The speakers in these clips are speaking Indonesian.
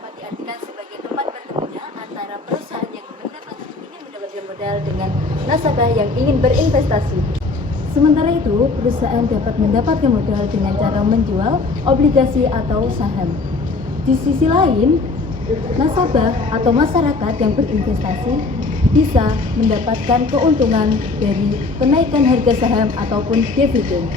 dapat diartikan sebagai tempat bertemunya antara perusahaan yang ingin mendapatkan modal dengan nasabah yang ingin berinvestasi. Sementara itu, perusahaan dapat mendapatkan modal dengan cara menjual obligasi atau saham. Di sisi lain, nasabah atau masyarakat yang berinvestasi bisa mendapatkan keuntungan dari kenaikan harga saham ataupun dividen.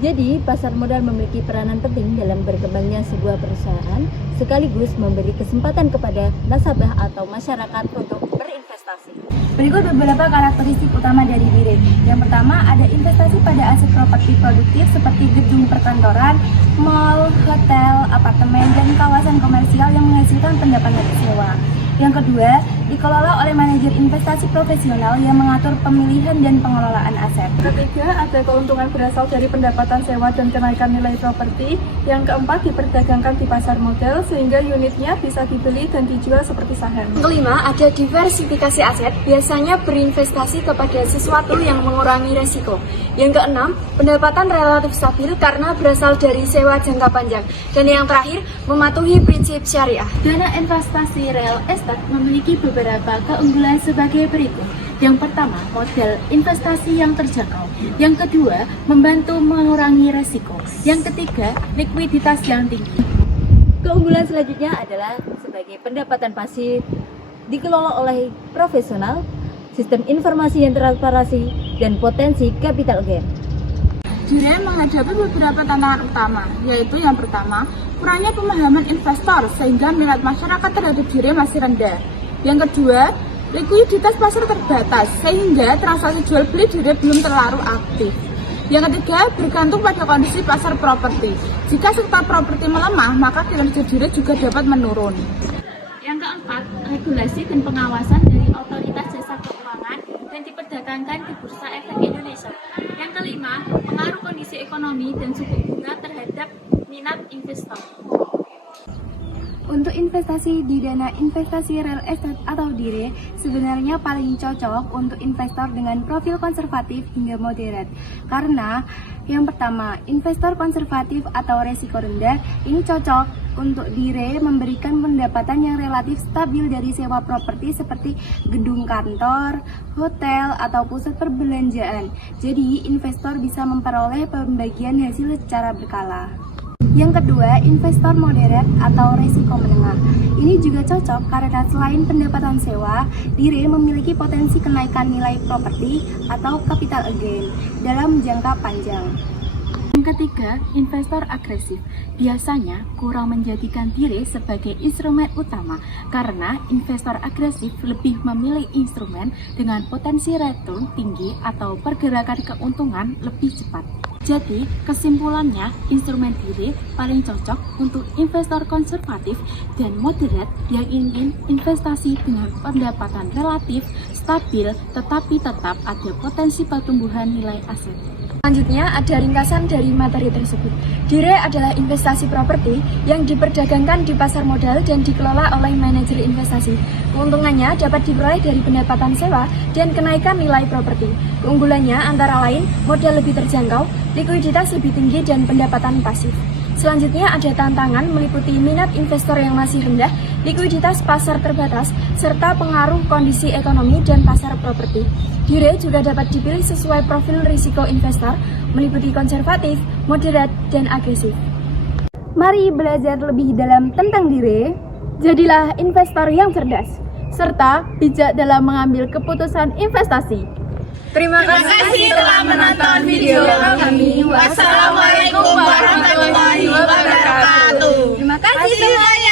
Jadi, pasar modal memiliki peranan penting dalam berkembangnya sebuah perusahaan, sekaligus memberi kesempatan kepada nasabah atau masyarakat untuk berinvestasi. Berikut beberapa karakteristik utama dari DIRE. Yang pertama, ada investasi pada aset properti produktif seperti gedung perkantoran, mal, hotel, apartemen, dan kawasan komersial yang menghasilkan pendapatan sewa. Yang kedua, dikelola oleh manajer investasi profesional yang mengatur pemilihan dan pengelolaan aset. Ketiga, ada keuntungan berasal dari pendapatan sewa dan kenaikan nilai properti. Yang keempat, diperdagangkan di pasar modal sehingga unitnya bisa dibeli dan dijual seperti saham. Yang kelima, ada diversifikasi aset, biasanya berinvestasi kepada sesuatu yang mengurangi resiko. Yang keenam, pendapatan relatif stabil karena berasal dari sewa jangka panjang. Dan yang terakhir, mematuhi prinsip syariah. Dana investasi real estate memiliki beberapa keunggulan sebagai berikut. Yang pertama, modal investasi yang terjangkau. Yang kedua, membantu mengurangi resiko. Yang ketiga, likuiditas yang tinggi. Keunggulan selanjutnya adalah sebagai pendapatan pasif, dikelola oleh profesional, sistem informasi yang transparansi, dan potensi capital gain. DIRE menghadapi beberapa tantangan utama, yaitu yang pertama, kurangnya pemahaman investor sehingga minat masyarakat terhadap DIRE masih rendah. Yang kedua, likuiditas pasar terbatas sehingga transaksi jual beli DIRE belum terlalu aktif. Yang ketiga, bergantung pada kondisi pasar properti. Jika sektor properti melemah, maka kinerja DIRE juga dapat menurun. Yang keempat, regulasi dan pengawasan dari otoritas jasa keuangan dan diperdagangkan di Bursa Efek Indonesia. Yang kelima, pengaruh kondisi ekonomi dan suku bunga terhadap minat investor. Untuk investasi di dana investasi real estate atau DIRE sebenarnya paling cocok untuk investor dengan profil konservatif hingga moderat. Karena yang pertama, investor konservatif atau resiko rendah ini cocok untuk DIRE memberikan pendapatan yang relatif stabil dari sewa properti seperti gedung kantor, hotel, atau pusat perbelanjaan. Jadi, investor bisa memperoleh pembagian hasil secara berkala. Yang kedua, investor moderat atau risiko menengah. Ini juga cocok karena selain pendapatan sewa, DIRE memiliki potensi kenaikan nilai properti atau capital gain dalam jangka panjang. Yang ketiga, investor agresif. Biasanya kurang menjadikan DIRE sebagai instrumen utama karena investor agresif lebih memilih instrumen dengan potensi return tinggi atau pergerakan keuntungan lebih cepat. Jadi, kesimpulannya, instrumen DIRE paling cocok untuk investor konservatif dan moderat yang ingin investasi dengan pendapatan relatif stabil tetapi tetap ada potensi pertumbuhan nilai aset. Selanjutnya, ada ringkasan dari materi tersebut. DIRE adalah investasi properti yang diperdagangkan di pasar modal dan dikelola oleh manajer investasi. Keuntungannya dapat diperoleh dari pendapatan sewa dan kenaikan nilai properti. Keunggulannya antara lain modal lebih terjangkau, likuiditas lebih tinggi, dan pendapatan pasif. Selanjutnya ada tantangan meliputi minat investor yang masih rendah, likuiditas pasar terbatas, serta pengaruh kondisi ekonomi dan pasar properti. DIRE juga dapat dipilih sesuai profil risiko investor, meliputi konservatif, moderat, dan agresif. Mari belajar lebih dalam tentang DIRE. Jadilah investor yang cerdas, serta bijak dalam mengambil keputusan investasi. Terima kasih telah menonton video kami. Wassalamualaikum warahmatullahi wabarakatuh. Terima kasih semuanya.